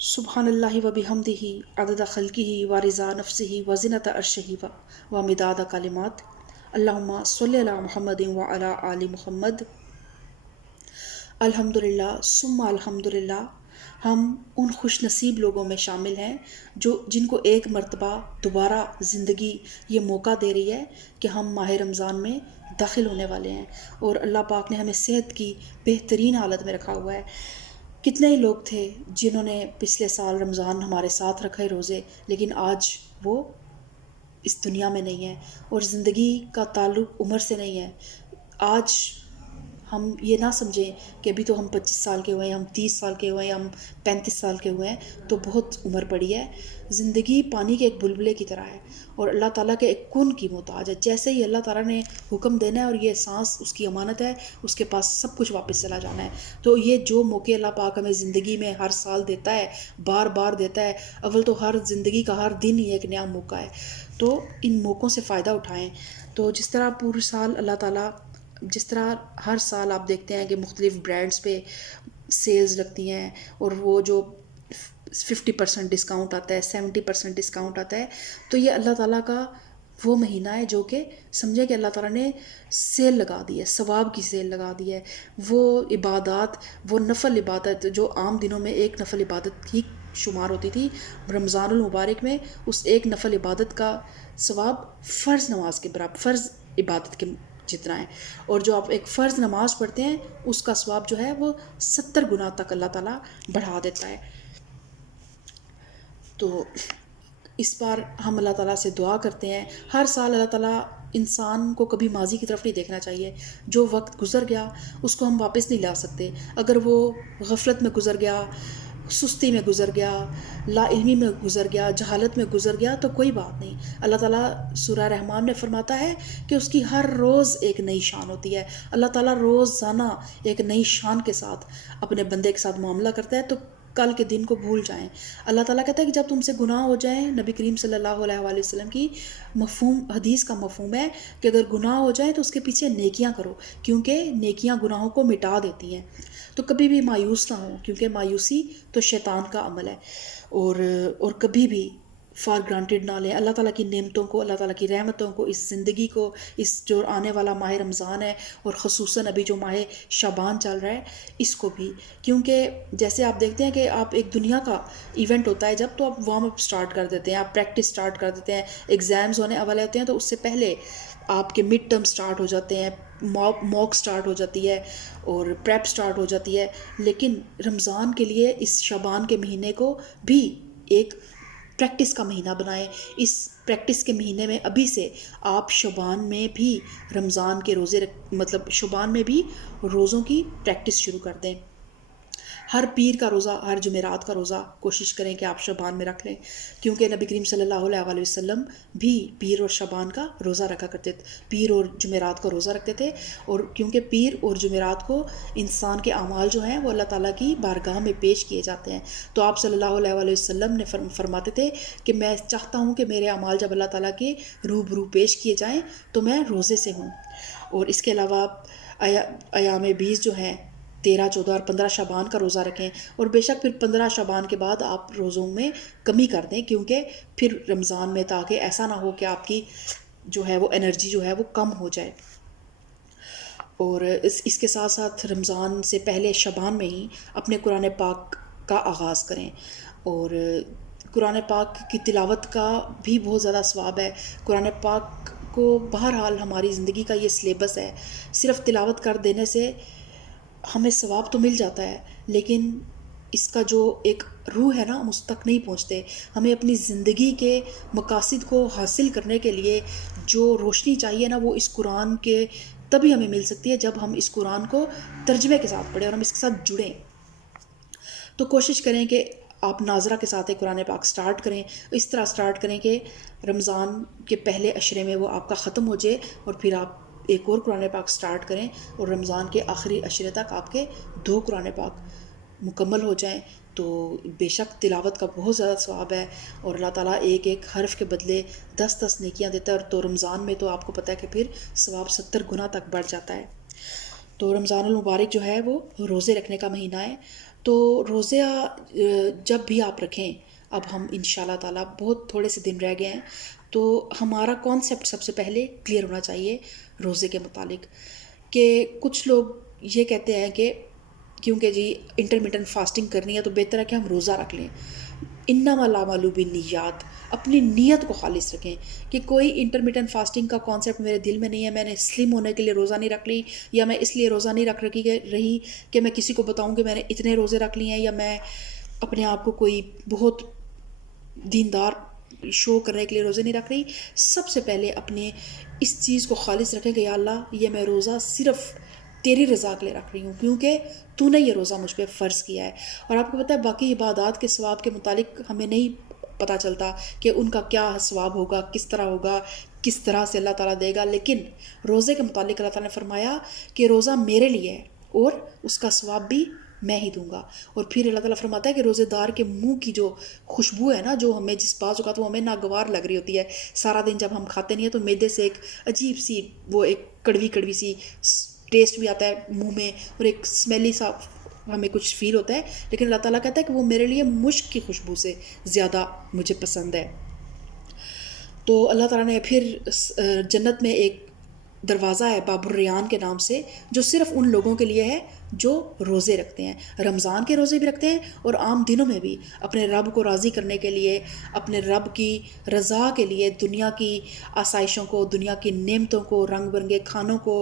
سبحان اللہ و بحمدہ عدد خلقہ و رضا نفسہ و زنۃ عرشہ و مداد کلمات۔ اللہم صلی علی محمد و علی آل محمد۔ الحمدللہ ثم الحمدللہ، ہم ان خوش نصیب لوگوں میں شامل ہیں جن کو ایک مرتبہ دوبارہ زندگی یہ موقع دے رہی ہے کہ ہم ماہ رمضان میں داخل ہونے والے ہیں، اور اللہ پاک نے ہمیں صحت کی بہترین حالت میں رکھا ہوا ہے۔ کتنے ہی لوگ تھے جنہوں نے پچھلے سال رمضان ہمارے ساتھ رکھے روزے، لیکن آج وہ اس دنیا میں نہیں ہے، اور زندگی کا تعلق عمر سے نہیں ہے۔ آج ہم یہ نہ سمجھیں کہ ابھی تو ہم 25 سال کے ہوئے ہیں، ہم 30 سال کے ہوئے ہیں، ہم 35 سال کے ہوئے ہیں تو بہت عمر پڑی ہے۔ زندگی پانی کے ایک بلبلے کی طرح ہے، اور اللہ تعالیٰ کے ایک کن کی محتاج ہے۔ جیسے ہی اللہ تعالیٰ نے حکم دینا ہے اور یہ سانس اس کی امانت ہے، اس کے پاس سب کچھ واپس چلا جانا ہے۔ تو یہ جو موقع اللہ پاک ہمیں زندگی میں ہر سال دیتا ہے، بار بار دیتا ہے، اول تو ہر زندگی کا ہر دن ہی ایک نیا موقع ہے، تو ان موقعوں سے فائدہ اٹھائیں۔ تو جس طرح پورے سال اللہ تعالیٰ، جس طرح ہر سال آپ دیکھتے ہیں کہ مختلف برانڈز پہ سیلز لگتی ہیں، اور وہ جو 50% ڈسکاؤنٹ آتا ہے، 70% ڈسکاؤنٹ آتا ہے، تو یہ اللہ تعالیٰ کا وہ مہینہ ہے جو کہ سمجھے کہ اللہ تعالیٰ نے سیل لگا دی ہے، ثواب کی سیل لگا دی ہے۔ وہ عبادات، وہ نفل عبادت جو عام دنوں میں ایک نفل عبادت ہی شمار ہوتی تھی، رمضان المبارک میں اس ایک نفل عبادت کا ثواب فرض نماز کے برابر، فرض عبادت کے جتنا ہے، اور جو آپ ایک فرض نماز پڑھتے ہیں اس کا ثواب جو ہے وہ 70 گنا تک اللہ تعالیٰ بڑھا دیتا ہے۔ تو اس بار ہم اللہ تعالیٰ سے دعا کرتے ہیں، ہر سال اللہ تعالیٰ انسان کو کبھی ماضی کی طرف نہیں دیکھنا چاہیے۔ جو وقت گزر گیا اس کو ہم واپس نہیں لا سکتے۔ اگر وہ غفلت میں گزر گیا، سستی میں گزر گیا، لا علمی میں گزر گیا، جہالت میں گزر گیا، تو کوئی بات نہیں۔ اللہ تعالیٰ سورہ رحمان میں فرماتا ہے کہ اس کی ہر روز ایک نئی شان ہوتی ہے۔ اللہ تعالیٰ روزانہ ایک نئی شان کے ساتھ اپنے بندے کے ساتھ معاملہ کرتا ہے، تو کل کے دن کو بھول جائیں۔ اللہ تعالیٰ کہتا ہے کہ جب تم سے گناہ ہو جائیں، نبی کریم صلی اللہ علیہ وآلہ وسلم کی حدیث کا مفہوم ہے کہ اگر گناہ ہو جائیں تو اس کے پیچھے نیکیاں کرو، کیونکہ نیکیاں گناہوں کو مٹا دیتی ہیں۔ تو کبھی بھی مایوس نہ ہوں، کیونکہ مایوسی تو شیطان کا عمل ہے، اور کبھی بھی فار گرانٹیڈ نہ لیں اللہ تعالیٰ کی نعمتوں کو، اللہ تعالیٰ کی رحمتوں کو، اس زندگی کو، اس جو آنے والا ماہ رمضان ہے، اور خصوصاً ابھی جو ماہ شعبان چل رہا ہے اس کو بھی، کیونکہ جیسے آپ دیکھتے ہیں کہ آپ ایک دنیا کا ایونٹ ہوتا ہے جب، تو آپ وارم اپ سٹارٹ کر دیتے ہیں، آپ پریکٹس سٹارٹ کر دیتے ہیں، ایگزامز ہونے والے ہوتے ہیں تو اس سے پہلے آپ کے مڈ ٹرم سٹارٹ ہو جاتے ہیں، موک سٹارٹ ہو جاتی ہے، اور پریپ سٹارٹ ہو جاتی ہے۔ لیکن رمضان کے لیے اس شعبان کے مہینے کو بھی ایک پریکٹس کا مہینہ بنائیں۔ اس پریکٹس کے مہینے میں ابھی سے آپ شعبان میں بھی رمضان کے روزے مطلب شعبان میں بھی روزوں کی پریکٹس شروع کر دیں۔ ہر پیر کا روزہ، ہر جمعرات کا روزہ کوشش کریں کہ آپ شعبان میں رکھ لیں، کیونکہ نبی کریم صلی اللہ علیہ وآلہ وسلم بھی پیر اور شعبان کا روزہ رکھا کرتے تھے، پیر اور جمعرات کا روزہ رکھتے تھے، اور کیونکہ پیر اور جمعرات کو انسان کے اعمال جو ہیں وہ اللہ تعالیٰ کی بارگاہ میں پیش کیے جاتے ہیں، تو آپ صلی اللہ علیہ وآلہ وسلم نے فرماتے تھے کہ میں چاہتا ہوں کہ میرے اعمال جب اللہ تعالیٰ کے روبرو پیش کیے جائیں تو میں روزے سے ہوں۔ اور اس کے علاوہ ایام 20 جو ہیں، 13، 14 اور 15 شعبان کا روزہ رکھیں، اور بے شک پھر 15 شعبان کے بعد آپ روزوں میں کمی کر دیں، کیونکہ پھر رمضان میں تاکہ ایسا نہ ہو کہ آپ کی جو ہے وہ انرجی جو ہے وہ کم ہو جائے۔ اور اس کے ساتھ ساتھ رمضان سے پہلے شعبان میں ہی اپنے قرآن پاک کا آغاز کریں، اور قرآن پاک کی تلاوت کا بھی بہت زیادہ ثواب ہے۔ قرآن پاک کو بہرحال ہماری زندگی کا یہ سلیبس ہے، صرف تلاوت کر دینے سے ہمیں ثواب تو مل جاتا ہے، لیکن اس کا جو ایک روح ہے نا ہم اس تک نہیں پہنچتے۔ ہمیں اپنی زندگی کے مقاصد کو حاصل کرنے کے لیے جو روشنی چاہیے نا، وہ اس قرآن کے تبھی ہمیں مل سکتی ہے جب ہم اس قرآن کو ترجمے کے ساتھ پڑھیں اور ہم اس کے ساتھ جڑیں۔ تو کوشش کریں کہ آپ ناظرہ کے ساتھ ایک قرآن پاک سٹارٹ کریں، اس طرح سٹارٹ کریں کہ رمضان کے پہلے عشرے میں وہ آپ کا ختم ہو جائے، اور پھر آپ ایک اور قرآن پاک سٹارٹ کریں، اور رمضان کے آخری عشرے تک آپ کے 2 قرآن پاک مکمل ہو جائیں۔ تو بے شک تلاوت کا بہت زیادہ ثواب ہے، اور اللہ تعالیٰ ایک ایک حرف کے بدلے 10 نیکیاں دیتا ہے، اور تو رمضان میں تو آپ کو پتہ ہے کہ پھر ثواب 70 گنا تک بڑھ جاتا ہے۔ تو رمضان المبارک جو ہے وہ روزے رکھنے کا مہینہ ہے. تو روزہ جب بھی آپ رکھیں، اب ہم ان شاء اللہ تعالیٰ بہت تھوڑے سے دن رہ گئے ہیں، تو ہمارا کانسیپٹ سب سے پہلے کلیئر ہونا چاہیے روزے کے متعلق. کہ کچھ لوگ یہ کہتے ہیں کہ کیونکہ جی انٹرمیٹنٹ فاسٹنگ کرنی ہے تو بہتر ہے کہ ہم روزہ رکھ لیں. انما الاعمال بالنیات، اپنی نیت کو خالص رکھیں کہ کوئی انٹرمیٹنٹ فاسٹنگ کا کانسیپٹ میرے دل میں نہیں ہے، میں نے سلم ہونے کے لیے روزہ نہیں رکھ لی، یا میں اس لیے روزہ نہیں رہی کہ میں کسی کو بتاؤں کہ میں نے اتنے روزے رکھ لیے ہیں، یا میں اپنے آپ کو کوئی بہت دیندار شو کرنے کے لیے روزے نہیں رکھ رہی. سب سے پہلے اپنے اس چیز کو خالص رکھیں کہ یا اللہ یہ میں روزہ صرف تیری رضا کے لیے رکھ رہی ہوں، کیونکہ تو نے یہ روزہ مجھ پہ فرض کیا ہے. اور آپ کو پتہ ہے باقی عبادات کے ثواب کے متعلق ہمیں نہیں پتہ چلتا کہ ان کا کیا ثواب ہوگا، کس طرح ہوگا، کس طرح سے اللہ تعالیٰ دے گا. لیکن روزے کے متعلق اللہ تعالیٰ نے فرمایا کہ روزہ میرے لیے ہے اور اس کا ثواب بھی میں ہی دوں گا. اور پھر اللہ تعالیٰ فرماتا ہے کہ روزے دار کے منہ کی جو خوشبو ہے نا، جو ہمیں جس بعض اوقات وہ ہمیں ناگوار لگ رہی ہوتی ہے، سارا دن جب ہم کھاتے نہیں ہیں تو معدے سے ایک عجیب سی وہ ایک کڑوی کڑوی سی ٹیسٹ بھی آتا ہے منہ میں، اور ایک اسمیلی سا ہمیں کچھ فیل ہوتا ہے. لیکن اللہ تعالیٰ کہتا ہے کہ وہ میرے لیے مشک کی خوشبو سے زیادہ مجھے پسند ہے. تو اللہ تعالیٰ نے پھر جنت میں ایک دروازہ ہے باب الریان کے نام سے، جو صرف ان لوگوں کے لیے ہے جو روزے رکھتے ہیں، رمضان کے روزے بھی رکھتے ہیں اور عام دنوں میں بھی، اپنے رب کو راضی کرنے کے لیے، اپنے رب کی رضا کے لیے، دنیا کی آسائشوں کو، دنیا کی نعمتوں کو، رنگ برنگے کھانوں کو،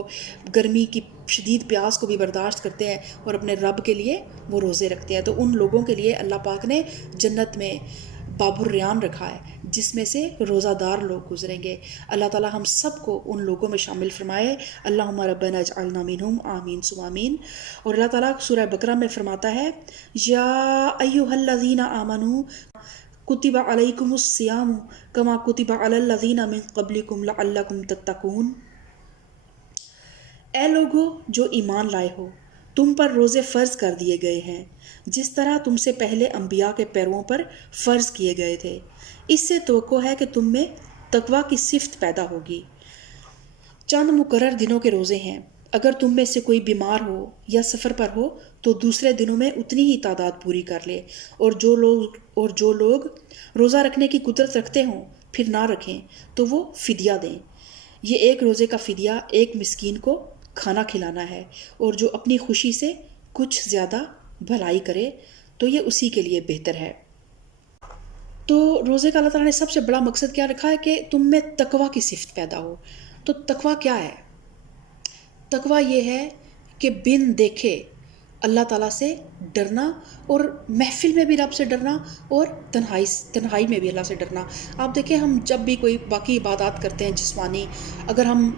گرمی کی شدید پیاس کو بھی برداشت کرتے ہیں اور اپنے رب کے لیے وہ روزے رکھتے ہیں. تو ان لوگوں کے لیے اللہ پاک نے جنت میں باب الریان رکھا ہے، جس میں سے روزہ دار لوگ گزریں گے. اللہ تعالیٰ ہم سب کو ان لوگوں میں شامل فرمائے. اللہم ربنا اجعلنا منہم، آمین ثم آمین. اور اللہ تعالیٰ سورہ بقرہ میں فرماتا ہے یا ایھا الذین آمنوا کتب علیکم الصیام کما کتب علی الذین من قبلکم لعلکم تتقون. اے لوگو جو ایمان لائے ہو، تم پر روزے فرض کر دیے گئے ہیں جس طرح تم سے پہلے انبیاء کے پیرووں پر فرض کیے گئے تھے. اس سے توقع ہے کہ تم میں تقویٰ کی صفت پیدا ہوگی. چند مقرر دنوں کے روزے ہیں. اگر تم میں سے کوئی بیمار ہو یا سفر پر ہو تو دوسرے دنوں میں اتنی ہی تعداد پوری کر لے. اور جو لوگ روزہ رکھنے کی قدرت رکھتے ہوں پھر نہ رکھیں تو وہ فدیہ دیں. یہ ایک روزے کا فدیہ ایک مسکین کو کھانا کھلانا ہے، اور جو اپنی خوشی سے کچھ زیادہ بھلائی کرے تو یہ اسی کے لیے بہتر ہے. تو روزے کا اللہ تعالیٰ نے سب سے بڑا مقصد کیا رکھا ہے کہ تم میں تقویٰ کی صفت پیدا ہو. تو تقویٰ کیا ہے؟ تقویٰ یہ ہے کہ بن دیکھے اللہ تعالیٰ سے ڈرنا، اور محفل میں بھی رب سے ڈرنا، اور تنہائی میں بھی اللہ سے ڈرنا. آپ دیکھیں ہم جب بھی کوئی باقی عبادات کرتے ہیں جسمانی، اگر ہم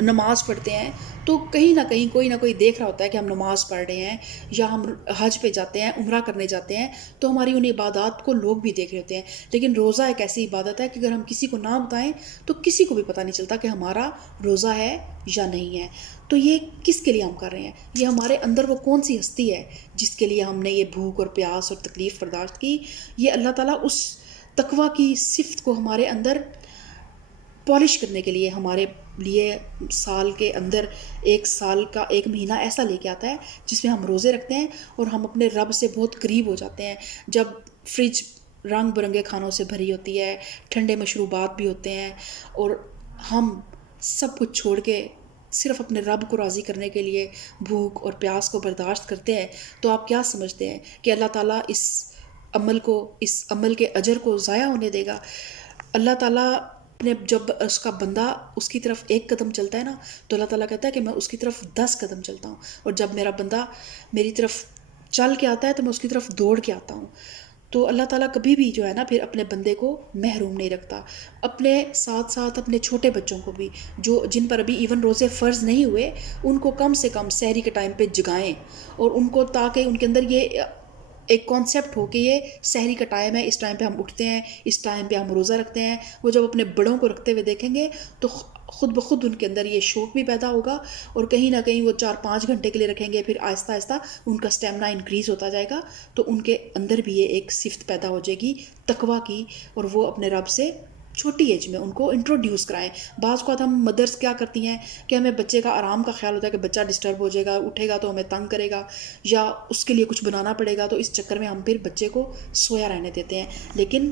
نماز پڑھتے ہیں تو کہیں نہ کہیں کوئی نہ کوئی دیکھ رہا ہوتا ہے کہ ہم نماز پڑھ رہے ہیں، یا ہم حج پہ جاتے ہیں، عمرہ کرنے جاتے ہیں تو ہماری ان عبادات کو لوگ بھی دیکھ رہے ہوتے ہیں. لیکن روزہ ایک ایسی عبادت ہے کہ اگر ہم کسی کو نہ بتائیں تو کسی کو بھی پتہ نہیں چلتا کہ ہمارا روزہ ہے یا نہیں ہے. تو یہ کس کے لیے ہم کر رہے ہیں؟ یہ ہمارے اندر وہ کون سی ہستی ہے جس کے لیے ہم نے یہ بھوک اور پیاس اور تکلیف برداشت کی؟ یہ اللہ تعالیٰ اس تقویٰ کی صفت کو ہمارے اندر پالش کرنے کے لیے ہمارے لیے سال کے اندر ایک سال کا ایک مہینہ ایسا لے کے آتا ہے جس میں ہم روزے رکھتے ہیں اور ہم اپنے رب سے بہت قریب ہو جاتے ہیں. جب فریج رنگ برنگے کھانوں سے بھری ہوتی ہے، ٹھنڈے مشروبات بھی ہوتے ہیں، اور ہم سب کچھ چھوڑ کے صرف اپنے رب کو راضی کرنے کے لیے بھوک اور پیاس کو برداشت کرتے ہیں، تو آپ کیا سمجھتے ہیں کہ اللہ تعالیٰ اس عمل کے اجر کو ضائع ہونے دے گا؟ اللہ تعالیٰ جب اس کا بندہ اس کی طرف ایک قدم چلتا ہے نا تو اللہ تعالیٰ کہتا ہے کہ میں اس کی طرف 10 قدم چلتا ہوں، اور جب میرا بندہ میری طرف چل کے آتا ہے تو میں اس کی طرف دوڑ کے آتا ہوں. تو اللہ تعالیٰ کبھی بھی جو ہے نا پھر اپنے بندے کو محروم نہیں رکھتا. اپنے ساتھ ساتھ اپنے چھوٹے بچوں کو بھی، جن پر ابھی ایون روزے فرض نہیں ہوئے، ان کو کم سے کم سحری کے ٹائم پہ جگائیں، اور ان کو تاکہ ان کے اندر یہ ایک کانسیپٹ ہو کہ یہ سحری کا ٹائم ہے، اس ٹائم پہ ہم اٹھتے ہیں، اس ٹائم پہ ہم روزہ رکھتے ہیں. وہ جب اپنے بڑوں کو رکھتے ہوئے دیکھیں گے تو خود بخود ان کے اندر یہ شوق بھی پیدا ہوگا، اور کہیں نہ کہیں وہ 4-5 گھنٹے کے لیے رکھیں گے، پھر آہستہ آہستہ ان کا اسٹیمنا انکریز ہوتا جائے گا. تو ان کے اندر بھی یہ ایک صفت پیدا ہو جائے گی تقویٰ کی، اور وہ اپنے رب سے چھوٹی ایج میں ان کو انٹروڈیوس کرائیں. بعض اوقات ہم مدرس کیا کرتی ہیں کہ ہمیں بچے کا آرام کا خیال ہوتا ہے کہ بچہ ڈسٹرب ہو جائے گا، اٹھے گا تو ہمیں تنگ کرے گا یا اس کے لیے کچھ بنانا پڑے گا، تو اس چکر میں ہم پھر بچے کو سویا رہنے دیتے ہیں. لیکن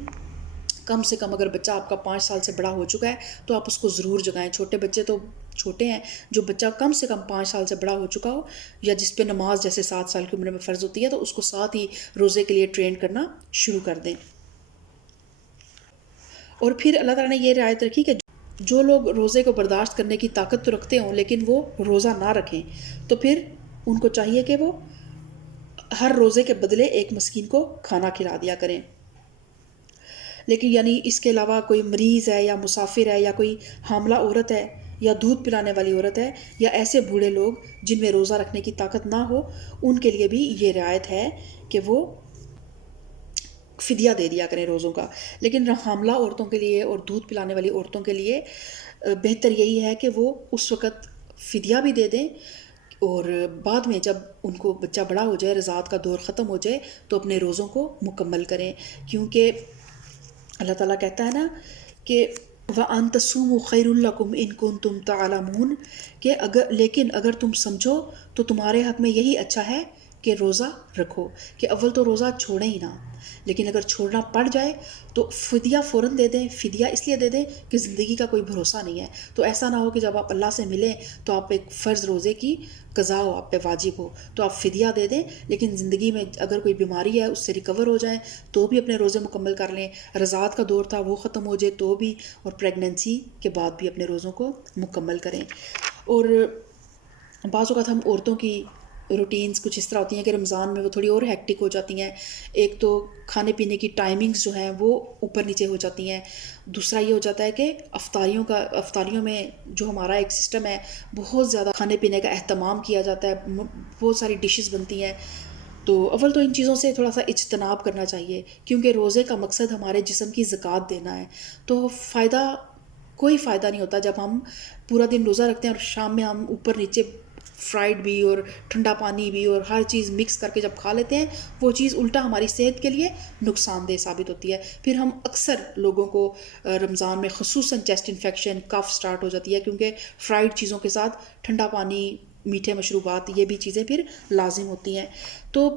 کم سے کم اگر بچہ آپ کا 5 سال سے بڑا ہو چکا ہے تو آپ اس کو ضرور جگائیں. چھوٹے بچے تو چھوٹے ہیں، جو بچہ کم سے کم 5 سال سے بڑا ہو چکا ہو یا جس پہ نماز جیسے 7 سال کی عمر میں فرض ہوتی ہے تو اس کو ساتھ ہی روزے کے لیے ٹرین کرنا شروع کر دیں. اور پھر اللہ تعالیٰ نے یہ رعایت رکھی کہ جو لوگ روزے کو برداشت کرنے کی طاقت تو رکھتے ہوں لیکن وہ روزہ نہ رکھیں تو پھر ان کو چاہیے کہ وہ ہر روزے کے بدلے ایک مسکین کو کھانا کھلا دیا کریں. لیکن یعنی اس کے علاوہ کوئی مریض ہے یا مسافر ہے یا کوئی حاملہ عورت ہے یا دودھ پلانے والی عورت ہے یا ایسے بوڑھے لوگ جن میں روزہ رکھنے کی طاقت نہ ہو، ان کے لیے بھی یہ رعایت ہے کہ وہ فدیہ دے دیا کریں روزوں کا. لیکن حاملہ عورتوں کے لیے اور دودھ پلانے والی عورتوں کے لیے بہتر یہی ہے کہ وہ اس وقت فدیہ بھی دے دیں اور بعد میں جب ان کو بچہ بڑا ہو جائے، رضاعت کا دور ختم ہو جائے تو اپنے روزوں کو مکمل کریں. کیونکہ اللہ تعالیٰ کہتا ہے نا کہ وَأَن تَصُومُوا خَيْرٌ لَكُمْ إِن كُنتُمْ تَعْلَمُونَ کہ لیکن اگر تم سمجھو تو تمہارے حق میں یہی اچھا ہے کہ روزہ رکھو. کہ اول تو روزہ چھوڑیں ہی نہ، لیکن اگر چھوڑنا پڑ جائے تو فدیہ فوراً دے دیں. فدیہ اس لیے دے دیں کہ زندگی کا کوئی بھروسہ نہیں ہے، تو ایسا نہ ہو کہ جب آپ اللہ سے ملیں تو آپ ایک فرض روزے کی قضا ہو، آپ پہ واجب ہو تو آپ فدیہ دے دیں. لیکن زندگی میں اگر کوئی بیماری ہے اس سے ریکور ہو جائیں تو بھی اپنے روزے مکمل کر لیں. رضاعت کا دور تھا وہ ختم ہو جائے تو بھی، اور پریگننسی کے بعد بھی اپنے روزوں کو مکمل کریں. اور بعض اوقات ہم عورتوں کی روٹینز کچھ اس طرح ہوتی ہیں کہ رمضان میں وہ تھوڑی اور ہیکٹک ہو جاتی ہیں. ایک تو کھانے پینے کی ٹائمنگز جو ہیں وہ اوپر نیچے ہو جاتی ہیں. دوسرا یہ ہو جاتا ہے کہ افطاریوں میں جو ہمارا ایک سسٹم ہے، بہت زیادہ کھانے پینے کا اہتمام کیا جاتا ہے، بہت ساری ڈشز بنتی ہیں. تو اول تو ان چیزوں سے تھوڑا سا اجتناب کرنا چاہیے کیونکہ روزے کا مقصد ہمارے جسم کی زکوٰۃ دینا ہے. تو کوئی فائدہ نہیں ہوتا جب ہم پورا دن روزہ رکھتے ہیں اور شام میں ہم اوپر نیچے فرائیڈ بھی اور ٹھنڈا پانی بھی اور ہر چیز مکس کر کے جب کھا لیتے ہیں، وہ چیز الٹا ہماری صحت کے لیے نقصان دہ ثابت ہوتی ہے. پھر ہم اکثر لوگوں کو رمضان میں خصوصاً چیسٹ انفیکشن، کف سٹارٹ ہو جاتی ہے کیونکہ فرائیڈ چیزوں کے ساتھ ٹھنڈا پانی، میٹھے مشروبات، یہ بھی چیزیں پھر لازم ہوتی ہیں. تو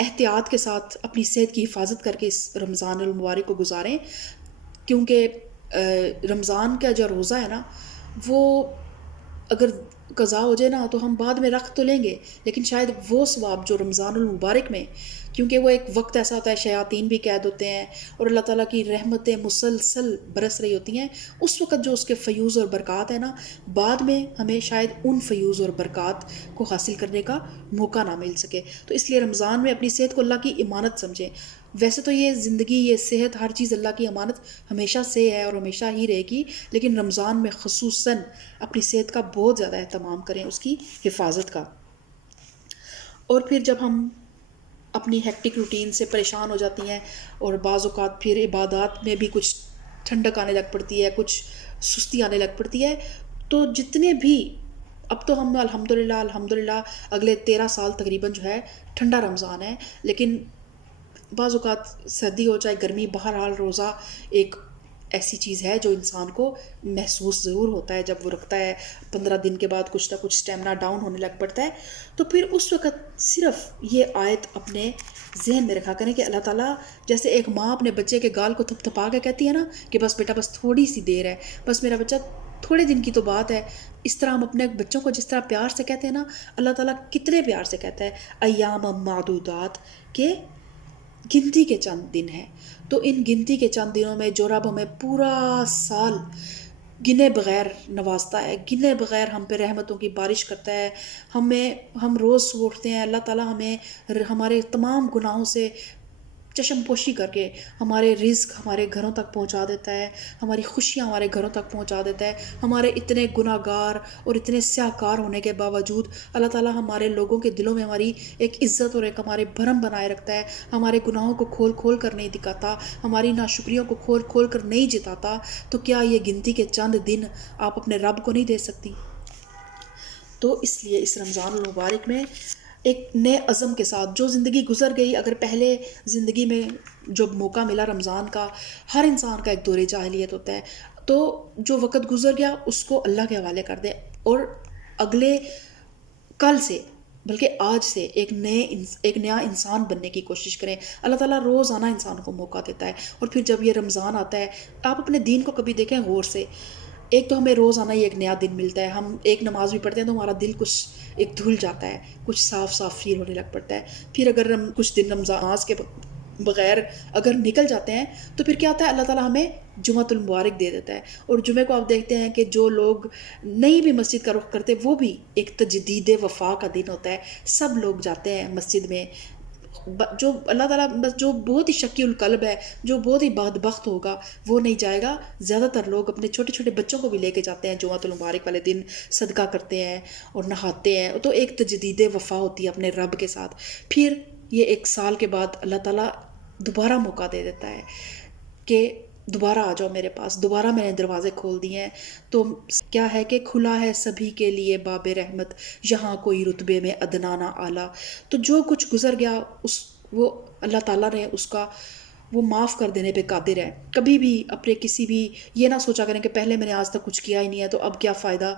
احتیاط کے ساتھ اپنی صحت کی حفاظت کر کے اس رمضان المبارک کو گزاریں. کیونکہ رمضان کا جو روزہ ہے نا، وہ اگر قضا ہو جائے نا تو ہم بعد میں رکھ تو لیں گے، لیکن شاید وہ ثواب جو رمضان المبارک میں، کیونکہ وہ ایک وقت ایسا ہوتا ہے شیاطین بھی قید ہوتے ہیں اور اللہ تعالیٰ کی رحمتیں مسلسل برس رہی ہوتی ہیں، اس وقت جو اس کے فیوز اور برکات ہیں نا، بعد میں ہمیں شاید ان فیوز اور برکات کو حاصل کرنے کا موقع نہ مل سکے. تو اس لیے رمضان میں اپنی صحت کو اللہ کی امانت سمجھیں. ویسے تو یہ زندگی، یہ صحت، ہر چیز اللہ کی امانت ہمیشہ سے ہے اور ہمیشہ ہی رہے گی، لیکن رمضان میں خصوصاً اپنی صحت کا بہت زیادہ اہتمام کریں، اس کی حفاظت کا. اور پھر جب ہم اپنی ہیکٹک روٹین سے پریشان ہو جاتی ہیں اور بعض اوقات پھر عبادات میں بھی کچھ ٹھنڈک آنے لگ پڑتی ہے، کچھ سستی آنے لگ پڑتی ہے، تو جتنے بھی اب تو ہم الحمدللہ اگلے 13 سال تقریباً جو ہے ٹھنڈا رمضان ہے، لیکن بعض اوقات سردی ہو چاہے گرمی، بہرحال روزہ ایک ایسی چیز ہے جو انسان کو محسوس ضرور ہوتا ہے جب وہ رکھتا ہے. 15 دن کے بعد کچھ نہ کچھ اسٹیمنا ڈاؤن ہونے لگ پڑتا ہے. تو پھر اس وقت صرف یہ آیت اپنے ذہن میں رکھا کریں کہ اللہ تعالیٰ جیسے ایک ماں اپنے بچے کے گال کو تھپ تھپا کے کہتی ہے نا کہ بس بیٹا بس تھوڑی سی دیر ہے، بس میرا بچہ تھوڑے دن کی تو بات ہے، اس طرح ہم اپنے بچوں کو جس طرح پیار سے کہتے ہیں نا، اللہ تعالیٰ کتنے پیار سے کہتا ہے ایام معدودات، کہ گنتی کے چند دن ہیں. تو ان گنتی کے چند دنوں میں جو رب ہمیں پورا سال گنے بغیر نوازتا ہے، گنے بغیر ہم پہ رحمتوں کی بارش کرتا ہے، ہم روز اٹھتے ہیں، اللہ تعالیٰ ہمیں ہمارے تمام گناہوں سے چشم پوشی کر کے ہمارے رزق ہمارے گھروں تک پہنچا دیتا ہے، ہماری خوشیاں ہمارے گھروں تک پہنچا دیتا ہے. ہمارے اتنے گناہ گار اور اتنے سیاہ کار ہونے کے باوجود اللہ تعالیٰ ہمارے لوگوں کے دلوں میں ہماری ایک عزت اور ایک ہمارے بھرم بنائے رکھتا ہے. ہمارے گناہوں کو کھول کھول کر نہیں دکھاتا، ہماری ناشکریوں کو کھول کھول کر نہیں جتاتا. تو کیا یہ گنتی کے چند دن آپ اپنے رب کو نہیں دے سکتی؟ تو اس لیے اس رمضان المبارک میں ایک نئے عزم کے ساتھ. جو زندگی گزر گئی، اگر پہلے زندگی میں جب موقع ملا رمضان کا، ہر انسان کا ایک دور جاہلیت ہوتا ہے، تو جو وقت گزر گیا اس کو اللہ کے حوالے کر دیں، اور اگلے کل سے بلکہ آج سے ایک نیا انسان بننے کی کوشش کریں. اللہ تعالیٰ روزانہ انسان کو موقع دیتا ہے. اور پھر جب یہ رمضان آتا ہے، آپ اپنے دین کو کبھی دیکھیں غور سے. ایک تو ہمیں روزانہ ہی ایک نیا دن ملتا ہے. ہم ایک نماز بھی پڑھتے ہیں تو ہمارا دل کچھ ایک دھل جاتا ہے، کچھ صاف صاف فیل ہونے لگ پڑتا ہے. پھر اگر ہم کچھ دن رمضان نماز کے بغیر اگر نکل جاتے ہیں تو پھر کیا ہوتا ہے، اللہ تعالیٰ ہمیں جمعۃ المبارک دے دیتا ہے. اور جمعے کو آپ دیکھتے ہیں کہ جو لوگ نہیں بھی مسجد کا رخ کرتے، وہ بھی ایک تجدید وفا کا دن ہوتا ہے. سب لوگ جاتے ہیں مسجد میں. جو اللہ تعالیٰ بس جو بہت ہی شکی القلب ہے، جو بہت ہی بدبخت ہوگا، وہ نہیں جائے گا. زیادہ تر لوگ اپنے چھوٹے چھوٹے بچوں کو بھی لے کے جاتے ہیں جمعۃ المبارک والے دن، صدقہ کرتے ہیں اور نہاتے ہیں. تو ایک تجدید وفا ہوتی ہے اپنے رب کے ساتھ. پھر یہ ایک سال کے بعد اللہ تعالیٰ دوبارہ موقع دے دیتا ہے کہ دوبارہ آ جاؤ میرے پاس، دوبارہ میں نے دروازے کھول دیے ہیں. تو کیا ہے کہ کھلا ہے سبھی کے لیے باب رحمت، یہاں کوئی رتبے میں ادنا نہ اعلیٰ. تو جو کچھ گزر گیا وہ اللہ تعالیٰ نے اس کا وہ معاف کر دینے پہ قادر ہے. کبھی بھی اپنے کسی بھی یہ نہ سوچا کریں کہ پہلے میں نے آج تک کچھ کیا ہی نہیں ہے تو اب کیا فائدہ.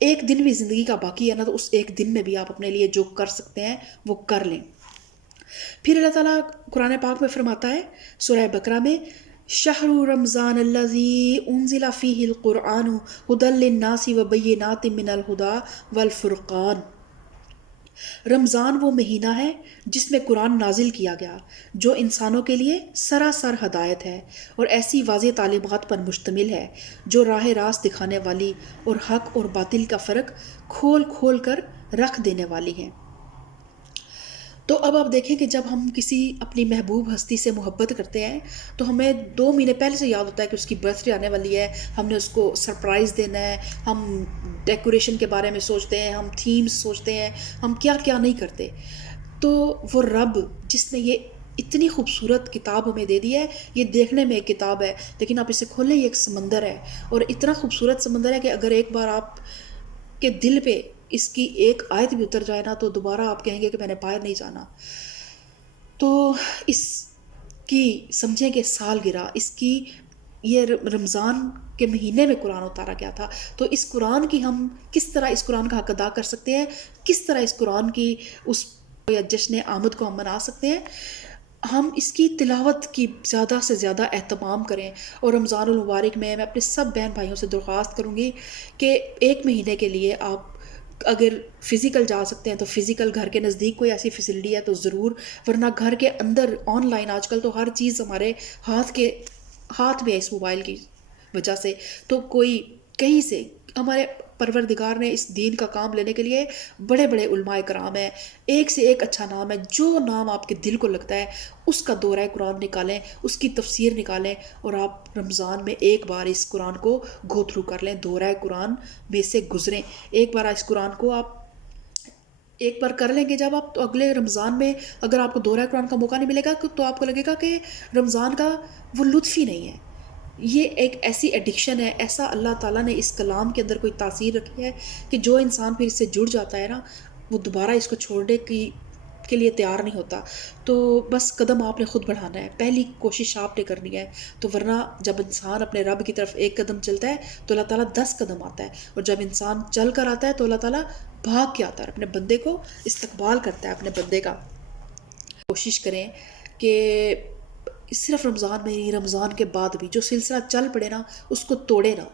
ایک دن بھی زندگی کا باقی ہے نا، تو اس ایک دن میں بھی آپ اپنے لیے جو کر سکتے ہیں وہ کر لیں. پھر اللہ تعالیٰ قرآن پاک میں فرماتا ہے سورہ بقرہ میں، شہر رمضان الذی انزل فیہ القرآن ھدی للناس وبینات من الھدی والفرقان. رمضان وہ مہینہ ہے جس میں قرآن نازل کیا گیا، جو انسانوں کے لیے سراسر ہدایت ہے اور ایسی واضح تعلیمات پر مشتمل ہے جو راہ راست دکھانے والی اور حق اور باطل کا فرق کھول کھول کر رکھ دینے والی ہیں. تو اب آپ دیکھیں کہ جب ہم کسی اپنی محبوب ہستی سے محبت کرتے ہیں تو ہمیں 2 مہینے پہلے سے یاد ہوتا ہے کہ اس کی برتھ ڈے آنے والی ہے، ہم نے اس کو سرپرائز دینا ہے. ہم ڈیکوریشن کے بارے میں سوچتے ہیں، ہم تھیمز سوچتے ہیں، ہم کیا کیا نہیں کرتے. تو وہ رب جس نے یہ اتنی خوبصورت کتاب ہمیں دے دی ہے، یہ دیکھنے میں ایک کتاب ہے لیکن آپ اسے کھولیں یہ ایک سمندر ہے، اور اتنا خوبصورت سمندر ہے کہ اگر ایک بار آپ کے دل پہ اس کی ایک آیت بھی اتر جائے نا تو دوبارہ آپ کہیں گے کہ میں نے باہر نہیں جانا. تو اس کی سمجھیں کہ سالگرہ، اس کی یہ رمضان کے مہینے میں قرآن اتارا گیا تھا. تو اس قرآن کی ہم کس طرح اس قرآن کا حق ادا کر سکتے ہیں، کس طرح اس قرآن کی اس یا جشن آمد کو ہم منا سکتے ہیں. ہم اس کی تلاوت کی زیادہ سے زیادہ اہتمام کریں. اور رمضان المبارک میں اپنے سب بہن بھائیوں سے درخواست کروں گی کہ ایک مہینے کے لیے آپ اگر فزیکل جا سکتے ہیں تو فزیکل، گھر کے نزدیک کوئی ایسی فیسلٹی ہے تو ضرور، ورنہ گھر کے اندر آن لائن آج کل تو ہر چیز ہمارے ہاتھ میں ہے اس موبائل کی وجہ سے. تو کوئی کہیں سے ہمارے پروردگار نے اس دین کا کام لینے کے لیے بڑے بڑے علماء کرام ہیں، ایک سے ایک اچھا نام ہے. جو نام آپ کے دل کو لگتا ہے اس کا دورہ قرآن نکالیں، اس کی تفسیر نکالیں، اور آپ رمضان میں ایک بار اس قرآن کو گو تھرو کر لیں، دورہ قرآن میں سے گزریں. ایک بار اس قرآن کو آپ ایک بار کر لیں گے جب آپ، تو اگلے رمضان میں اگر آپ کو دورہ قرآن کا موقع نہیں ملے گا تو آپ کو لگے گا کہ رمضان کا وہ لطف ہی نہیں ہے. یہ ایک ایسی ایڈکشن ہے، ایسا اللہ تعالیٰ نے اس کلام کے اندر کوئی تاثیر رکھی ہے کہ جو انسان پھر اس سے جڑ جاتا ہے نا، وہ دوبارہ اس کو چھوڑنے کے لیے تیار نہیں ہوتا. تو بس قدم آپ نے خود بڑھانا ہے، پہلی کوشش آپ نے کرنی ہے. تو ورنہ جب انسان اپنے رب کی طرف ایک قدم چلتا ہے تو اللہ تعالیٰ 10 قدم آتا ہے، اور جب انسان چل کر آتا ہے تو اللہ تعالیٰ بھاگ کے آتا ہے، اپنے بندے کو استقبال کرتا ہے اپنے بندے کا. کوشش کریں کہ صرف رمضان میں نہیں، رمضان کے بعد بھی جو سلسلہ چل پڑے نا اس کو توڑے نا،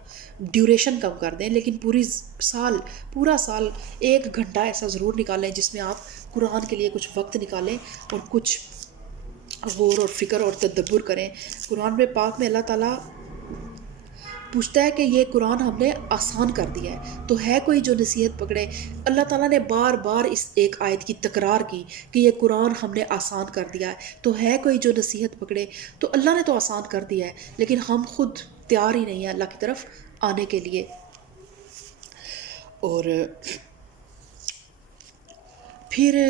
ڈیوریشن کم کر دیں، لیکن پورا سال 1 گھنٹہ ایسا ضرور نکالیں جس میں آپ قرآن کے لیے کچھ وقت نکالیں اور کچھ غور اور فکر اور تدبر کریں. قرآن میں پاک میں اللہ تعالیٰ پوچھتا ہے کہ یہ قرآن ہم نے آسان کر دیا ہے، تو ہے کوئی جو نصیحت پکڑے. اللہ تعالیٰ نے بار بار اس ایک آیت کی تکرار کی کہ یہ قرآن ہم نے آسان کر دیا ہے، تو ہے کوئی جو نصیحت پکڑے. تو اللہ نے تو آسان کر دیا ہے لیکن ہم خود تیار ہی نہیں ہیں اللہ کی طرف آنے کے لیے. اور پھر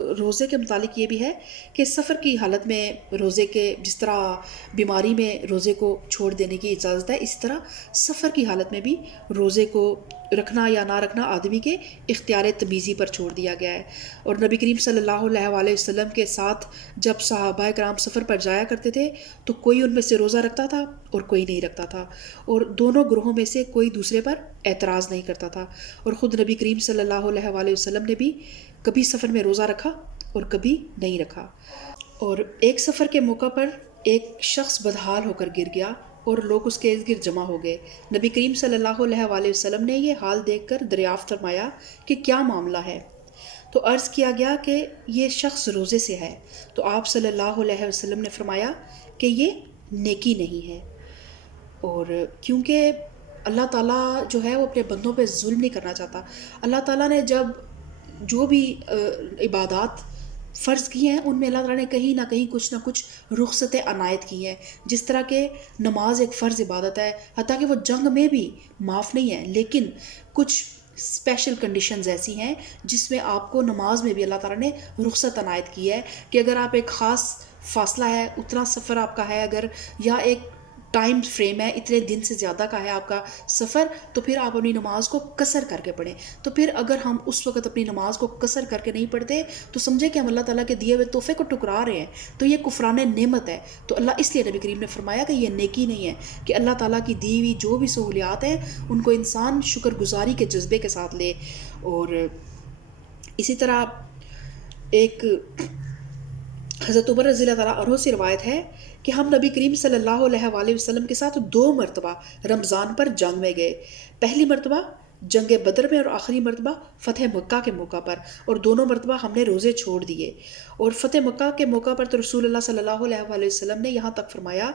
روزے کے متعلق یہ بھی ہے کہ سفر کی حالت میں روزے کے جس طرح بیماری میں روزے کو چھوڑ دینے کی اجازت ہے، اسی طرح سفر کی حالت میں بھی روزے کو رکھنا یا نہ رکھنا آدمی کے اختیار تمیزی پر چھوڑ دیا گیا ہے۔ اور نبی کریم صلی اللہ علیہ وآلہ وسلم کے ساتھ جب صحابہ کرام سفر پر جایا کرتے تھے تو کوئی ان میں سے روزہ رکھتا تھا اور کوئی نہیں رکھتا تھا، اور دونوں گروہوں میں سے کوئی دوسرے پر اعتراض نہیں کرتا تھا۔ اور خود نبی کریم صلی اللہ علیہ وآلہ وسلم نے بھی کبھی سفر میں روزہ رکھا اور کبھی نہیں رکھا۔ اور ایک سفر کے موقع پر ایک شخص بدحال ہو کر گر گیا اور لوگ اس کے ارد گرد جمع ہو گئے۔ نبی کریم صلی اللہ علیہ وآلہ وسلم نے یہ حال دیکھ کر دریافت فرمایا کہ کیا معاملہ ہے؟ تو عرض کیا گیا کہ یہ شخص روزے سے ہے۔ تو آپ صلی اللہ علیہ وسلم نے فرمایا کہ یہ نیکی نہیں ہے، اور کیونکہ اللہ تعالیٰ جو ہے وہ اپنے بندوں پہ ظلم نہیں کرنا چاہتا۔ اللہ تعالیٰ نے جب جو بھی عبادات فرض کی ہیں ان میں اللہ تعالیٰ نے کہیں نہ کہیں کچھ نہ کچھ رخصتیں عنایت کی ہیں، جس طرح کہ نماز ایک فرض عبادت ہے، حتیٰ کہ وہ جنگ میں بھی معاف نہیں ہے، لیکن کچھ اسپیشل کنڈیشنز ایسی ہیں جس میں آپ کو نماز میں بھی اللہ تعالیٰ نے رخصت عنایت کی ہے کہ اگر آپ ایک خاص فاصلہ ہے، اتنا سفر آپ کا ہے اگر، یا ایک ٹائم فریم ہے، اتنے دن سے زیادہ کا ہے آپ کا سفر، تو پھر آپ اپنی نماز کو قصر کر کے پڑھیں۔ تو پھر اگر ہم اس وقت اپنی نماز کو قصر کر کے نہیں پڑھتے تو سمجھے کہ ہم اللہ تعالیٰ کے دیے ہوئے تحفے کو ٹکرا رہے ہیں، تو یہ کفران نعمت ہے۔ تو اللہ اس لیے نبی کریم نے فرمایا کہ یہ نیکی نہیں ہے کہ اللہ تعالیٰ کی دی ہوئی جو بھی سہولیات ہیں ان کو انسان شکر گزاری کے جذبے کے ساتھ لے۔ اور اسی طرح ایک حضرت عمر رضی اللہ تعالیٰ عنہ سے روایت ہے کہ ہم نبی کریم صلی اللہ علیہ وآلہ وسلم کے ساتھ 2 مرتبہ رمضان پر جنگ میں گئے، پہلی مرتبہ جنگ بدر میں اور آخری مرتبہ فتح مکہ کے موقع پر، اور دونوں مرتبہ ہم نے روزے چھوڑ دیے۔ اور فتح مکہ کے موقع پر تو رسول اللہ صلی اللہ علیہ وآلہ وسلم نے یہاں تک فرمایا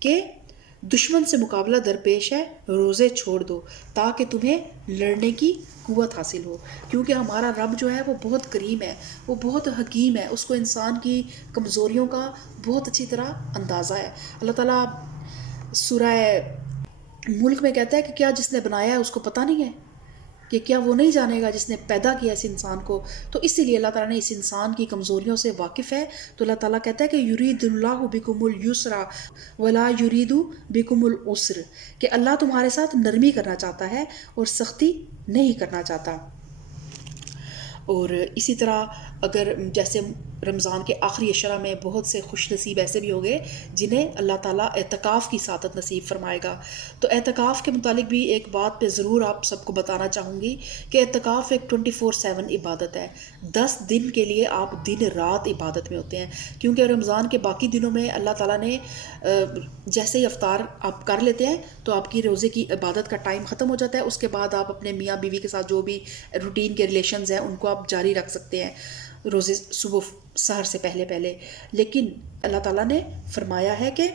کہ دشمن سے مقابلہ درپیش ہے، روزے چھوڑ دو تاکہ تمہیں لڑنے کی قوت حاصل ہو، کیونکہ ہمارا رب جو ہے وہ بہت کریم ہے، وہ بہت حکیم ہے، اس کو انسان کی کمزوریوں کا بہت اچھی طرح اندازہ ہے۔ اللہ تعالیٰ سورہ ملک میں کہتا ہے کہ کیا جس نے بنایا ہے اس کو پتہ نہیں ہے، کہ کیا وہ نہیں جانے گا جس نے پیدا کیا اس انسان کو؟ تو اسی لیے اللہ تعالیٰ نے اس انسان کی کمزوریوں سے واقف ہے، تو اللہ تعالیٰ کہتا ہے کہ یرید اللہ بکم الیسر ولا یرید بکم العسر، کہ اللہ تمہارے ساتھ نرمی کرنا چاہتا ہے اور سختی نہیں کرنا چاہتا۔ اور اسی طرح اگر جیسے رمضان کے آخری اشرا میں بہت سے خوش نصیب ایسے بھی ہوں گے جنہیں اللہ تعالیٰ اعتکاف کی سعادت نصیب فرمائے گا۔ تو اعتکاف کے متعلق بھی ایک بات پہ ضرور آپ سب کو بتانا چاہوں گی کہ اعتکاف ایک 24/7 عبادت ہے، 10 دن کے لیے آپ دن رات عبادت میں ہوتے ہیں، کیونکہ رمضان کے باقی دنوں میں اللہ تعالیٰ نے جیسے ہی افطار آپ کر لیتے ہیں تو آپ کی روزے کی عبادت کا ٹائم ختم ہو جاتا ہے، اس کے بعد آپ اپنے میاں بیوی کے ساتھ جو بھی روٹین کے ریلیشنز ہیں ان کو آپ جاری رکھ سکتے ہیں روزے صبح سحر سے پہلے۔ لیکن اللہ تعالیٰ نے فرمایا ہے کہ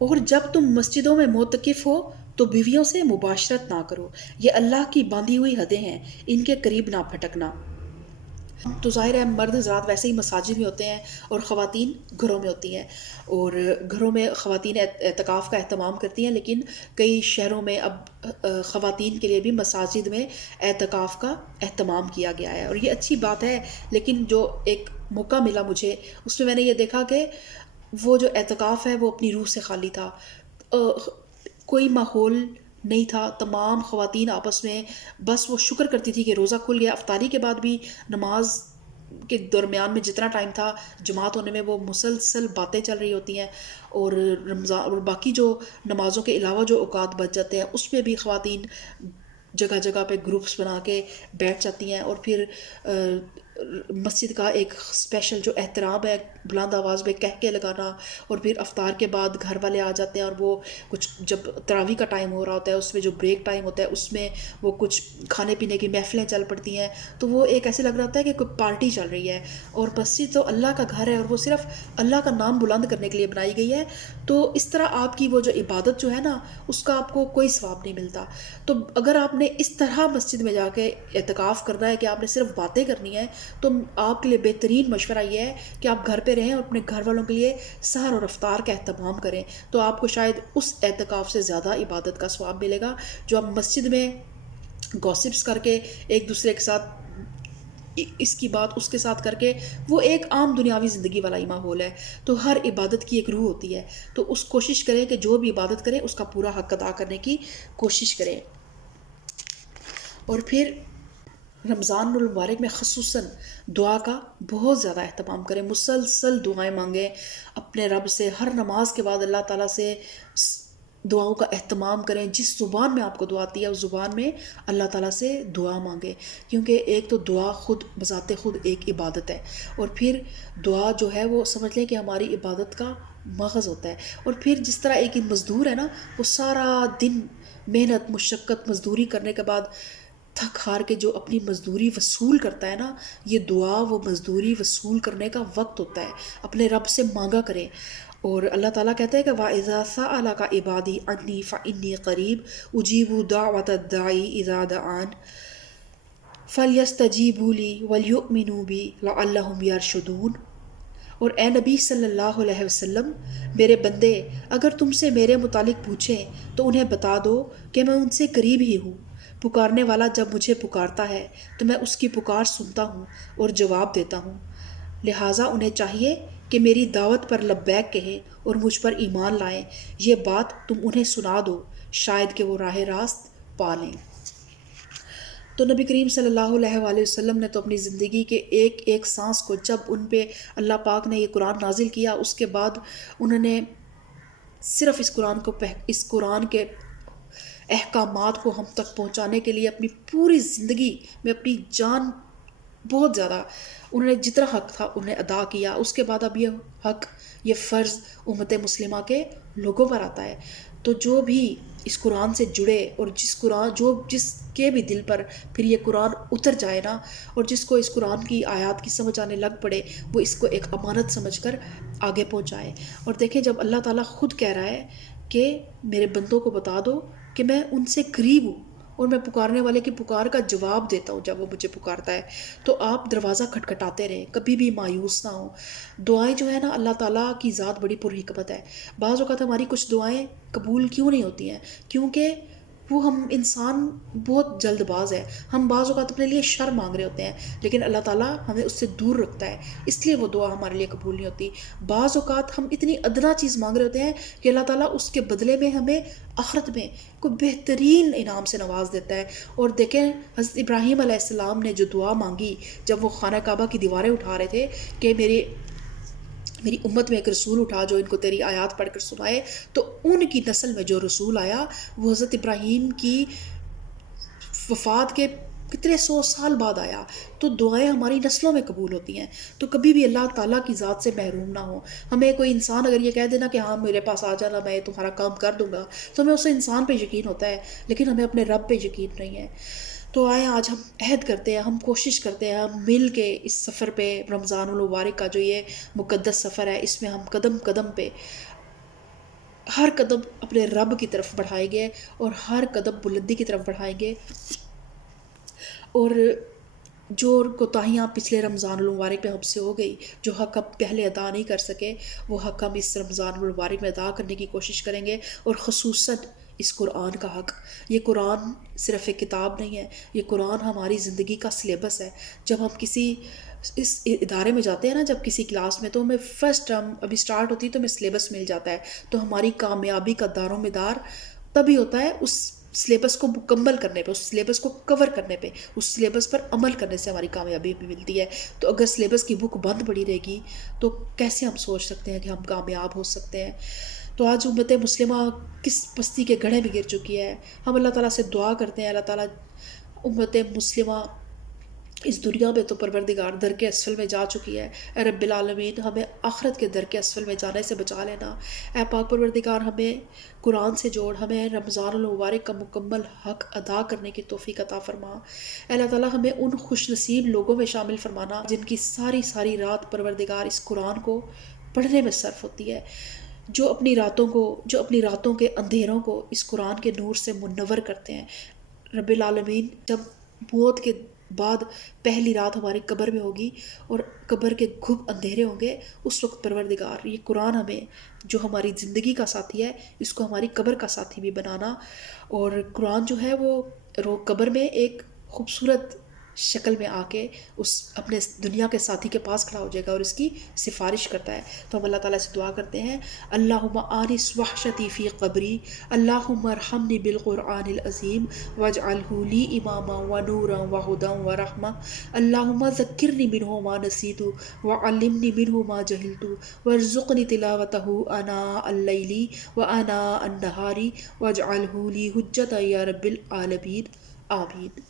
اور جب تم مسجدوں میں معتکف ہو تو بیویوں سے مباشرت نہ کرو، یہ اللہ کی باندھی ہوئی حدیں ہیں، ان کے قریب نہ پھٹکنا۔ تو ظاہر ہے مرد حضرات ویسے ہی مساجد میں ہوتے ہیں اور خواتین گھروں میں ہوتی ہیں، اور گھروں میں خواتین اعتکاف کا اہتمام کرتی ہیں، لیکن کئی شہروں میں اب خواتین کے لیے بھی مساجد میں اعتکاف کا اہتمام کیا گیا ہے، اور یہ اچھی بات ہے۔ لیکن جو ایک موقع ملا مجھے اس میں نے یہ دیکھا کہ وہ جو اعتکاف ہے وہ اپنی روح سے خالی تھا، کوئی ماحول نہیں تھا، تمام خواتین آپس میں بس وہ شکر کرتی تھی کہ روزہ کھل گیا۔ افطاری کے بعد بھی نماز کے درمیان میں جتنا ٹائم تھا جماعت ہونے میں وہ مسلسل باتیں چل رہی ہوتی ہیں، اور رمضان اور باقی جو نمازوں کے علاوہ جو اوقات بچ جاتے ہیں اس میں بھی خواتین جگہ جگہ پہ گروپس بنا کے بیٹھ جاتی ہیں، اور پھر مسجد کا ایک اسپیشل جو احترام ہے بلند آواز میں کہہ کے لگانا، اور پھر افطار کے بعد گھر والے آ جاتے ہیں اور وہ کچھ جب تراویح کا ٹائم ہو رہا ہوتا ہے اس میں جو بریک ٹائم ہوتا ہے اس میں وہ کچھ کھانے پینے کی محفلیں چل پڑتی ہیں، تو وہ ایک ایسے لگ رہا ہوتا ہے کہ کوئی پارٹی چل رہی ہے، اور مسجد تو اللہ کا گھر ہے اور وہ صرف اللہ کا نام بلند کرنے کے لیے بنائی گئی ہے۔ تو اس طرح آپ کی وہ جو عبادت جو ہے نا اس کا آپ کو کوئی ثواب نہیں ملتا۔ تو اگر آپ نے اس طرح مسجد میں جا کے اعتکاف کرنا ہے کہ آپ نے صرف باتیں کرنی ہے، تو آپ کے لیے بہترین مشورہ یہ ہے کہ آپ گھر پہ رہیں اور اپنے گھر والوں کے لیے سحر اور افطار کا اہتمام کریں، تو آپ کو شاید اس اعتکاف سے زیادہ عبادت کا ثواب ملے گا جو آپ مسجد میں گوسپس کر کے ایک دوسرے کے ساتھ اس کی بات اس کے ساتھ کر کے، وہ ایک عام دنیاوی زندگی والا ہی ماحول ہے۔ تو ہر عبادت کی ایک روح ہوتی ہے، تو اس کوشش کریں کہ جو بھی عبادت کریں اس کا پورا حق ادا کرنے کی کوشش کریں۔ اور پھر رمضان المبارک میں خصوصاً دعا کا بہت زیادہ اہتمام کریں، مسلسل دعائیں مانگیں اپنے رب سے، ہر نماز کے بعد اللہ تعالیٰ سے دعاؤں کا اہتمام کریں، جس زبان میں آپ کو دعا آتی ہے اس زبان میں اللہ تعالیٰ سے دعا مانگیں، کیونکہ ایک تو دعا خود بذات خود ایک عبادت ہے، اور پھر دعا جو ہے وہ سمجھ لیں کہ ہماری عبادت کا مغز ہوتا ہے۔ اور پھر جس طرح ایک مزدور ہے نا، وہ سارا دن محنت مشقت مزدوری کرنے کے بعد تھک ہار کے جو اپنی مزدوری وصول کرتا ہے نا، یہ دعا وہ مزدوری وصول کرنے کا وقت ہوتا ہے، اپنے رب سے مانگا کریں۔ اور اللہ تعالیٰ کہتا ہے کہ وَإِذَا سَأَلَكَ عِبَادِي عَنِّي فَإِنِّي قَرِيبٌ أُجِيبُ دَعْوَةَ الدَّاعِ إِذَا دَعَانِ فَلْيَسْتَجِيبُوا لِي وَلْيُؤْمِنُوا بِي لَعَلَّهُمْ يَرْشُدُونَ۔ اور اے نبی صلی اللہ علیہ وسلم، میرے بندے اگر تم سے میرے متعلق پوچھیں تو انہیں بتا دو کہ میں ان سے قریب ہی ہوں، پکارنے والا جب مجھے پکارتا ہے تو میں اس کی پکار سنتا ہوں اور جواب دیتا ہوں، لہٰذا انہیں چاہیے کہ میری دعوت پر لبیک کہیں اور مجھ پر ایمان لائیں، یہ بات تم انہیں سنا دو، شاید کہ وہ راہ راست پا لیں۔ تو نبی کریم صلی اللہ علیہ وآلہ وسلم نے تو اپنی زندگی کے ایک ایک سانس کو، جب ان پہ اللہ پاک نے یہ قرآن نازل کیا اس کے بعد انہوں نے صرف اس قرآن کے احکامات کو ہم تک پہنچانے کے لیے اپنی پوری زندگی میں اپنی جان بہت زیادہ انہوں نے جتنا حق تھا انہیں ادا کیا۔ اس کے بعد اب یہ حق، یہ فرض امت مسلمہ کے لوگوں پر آتا ہے۔ تو جو بھی اس قرآن سے جڑے اور جس کے بھی دل پر پھر یہ قرآن اتر جائے نا، اور جس کو اس قرآن کی آیات کی سمجھ آنے لگ پڑے، وہ اس کو ایک امانت سمجھ کر آگے پہنچائے۔ اور دیکھیں جب اللہ تعالیٰ خود کہہ رہا ہے کہ میرے بندوں کو بتا دو کہ میں ان سے قریب ہوں اور میں پکارنے والے کی پکار کا جواب دیتا ہوں جب وہ مجھے پکارتا ہے، تو آپ دروازہ کھٹکھٹاتے رہیں، کبھی بھی مایوس نہ ہوں۔ دعائیں جو ہے نا، اللہ تعالیٰ کی ذات بڑی پرحکمت ہے۔ بعض اوقات ہماری کچھ دعائیں قبول کیوں نہیں ہوتی ہیں؟ کیونکہ وہ ہم انسان بہت جلد باز ہے، ہم بعض اوقات اپنے لیے شر مانگ رہے ہوتے ہیں لیکن اللہ تعالیٰ ہمیں اس سے دور رکھتا ہے، اس لیے وہ دعا ہمارے لیے قبول نہیں ہوتی۔ بعض اوقات ہم اتنی ادنا چیز مانگ رہے ہوتے ہیں کہ اللہ تعالیٰ اس کے بدلے میں ہمیں آخرت میں کوئی بہترین انعام سے نواز دیتا ہے۔ اور دیکھیں حضرت ابراہیم علیہ السلام نے جو دعا مانگی جب وہ خانہ کعبہ کی دیواریں اٹھا رہے تھے کہ میری امت میں ایک رسول اٹھا جو ان کو تیری آیات پڑھ کر سنائے، تو ان کی نسل میں جو رسول آیا وہ حضرت ابراہیم کی وفات کے کتنے 100 سال بعد آیا۔ تو دعائیں ہماری نسلوں میں قبول ہوتی ہیں، تو کبھی بھی اللہ تعالیٰ کی ذات سے محروم نہ ہو۔ ہمیں کوئی انسان اگر یہ کہہ دینا کہ ہاں میرے پاس آ جانا، میں تمہارا کام کر دوں گا، تو ہمیں اس انسان پہ یقین ہوتا ہے لیکن ہمیں اپنے رب پہ یقین نہیں ہے۔ تو آئیں آج ہم عہد کرتے ہیں، ہم کوشش کرتے ہیں، ہم مل کے اس سفر پہ، رمضان المبارک کا جو یہ مقدس سفر ہے، اس میں ہم قدم قدم پہ ہر قدم اپنے رب کی طرف بڑھائیں گے اور ہر قدم بلندی کی طرف بڑھائیں گے، اور جو کوتاہیاں پچھلے رمضان المبارک میں ہم سے ہو گئی، جو حق ہم پہلے ادا نہیں کر سکے، وہ حق ہم اس رمضان المبارک میں ادا کرنے کی کوشش کریں گے، اور خصوصاً اس قرآن کا حق۔ یہ قرآن صرف ایک کتاب نہیں ہے، یہ قرآن ہماری زندگی کا سلیبس ہے۔ جب ہم کسی اس ادارے میں جاتے ہیں نا، جب کسی کلاس میں، تو ہمیں فرسٹ ٹرم ابھی سٹارٹ ہوتی ہے تو ہمیں سلیبس مل جاتا ہے، تو ہماری کامیابی کا دار و مدار تبھی ہوتا ہے اس سلیبس کو مکمل کرنے پہ، اس سلیبس کو کور کرنے پہ، اس سلیبس پر عمل کرنے سے ہماری کامیابی بھی ملتی ہے۔ تو اگر سلیبس کی بک بند پڑی رہے گی تو کیسے ہم سوچ سکتے ہیں کہ ہم کامیاب ہو سکتے ہیں؟ تو آج امت مسلمہ کس پستی کے گڑھے میں گر چکی ہے۔ ہم اللہ تعالیٰ سے دعا کرتے ہیں، اللہ تعالیٰ امت مسلمہ اس دنیا میں تو پروردگار در کے اسفل میں جا چکی ہے، اے رب العالمین ہمیں آخرت کے در کے اسفل میں جانے سے بچا لینا۔ اے پاک پروردگار ہمیں قرآن سے جوڑ، ہمیں رمضان المبارک کا مکمل حق ادا کرنے کی توفیق عطا فرما۔ اے اللہ تعالیٰ ہمیں ان خوش نصیب لوگوں میں شامل فرمانا جن کی ساری ساری رات پروردگار اس قرآن کو پڑھنے میں صرف ہوتی ہے، جو اپنی راتوں کے اندھیروں کو اس قرآن کے نور سے منور کرتے ہیں۔ رب العالمین جب موت کے بعد پہلی رات ہماری قبر میں ہوگی اور قبر کے گھب اندھیرے ہوں گے، اس وقت پروردگار یہ قرآن ہمیں جو ہماری زندگی کا ساتھی ہے، اس کو ہماری قبر کا ساتھی بھی بنانا۔ اور قرآن جو ہے وہ قبر میں ایک خوبصورت شکل میں آ کے اس اپنے دنیا کے ساتھی کے پاس کھڑا ہو جائے گا اور اس کی سفارش کرتا ہے۔ تو ہم اللہ تعالیٰ سے دعا کرتے ہیں، اللہم آنس وحشتی فی قبری، اللہم ارحمنی بالقرآن العظیم واجعلہ لی اماما ونورا وہدا ورحمہ، اللہم ذکرنی منہ ما نسیت وعلمنی منہ ما جہلت وارزقنی تلاوتہ آناء اللیل وآناء النہار واجعلہ لی حجتا یا رب العالمین، آمین۔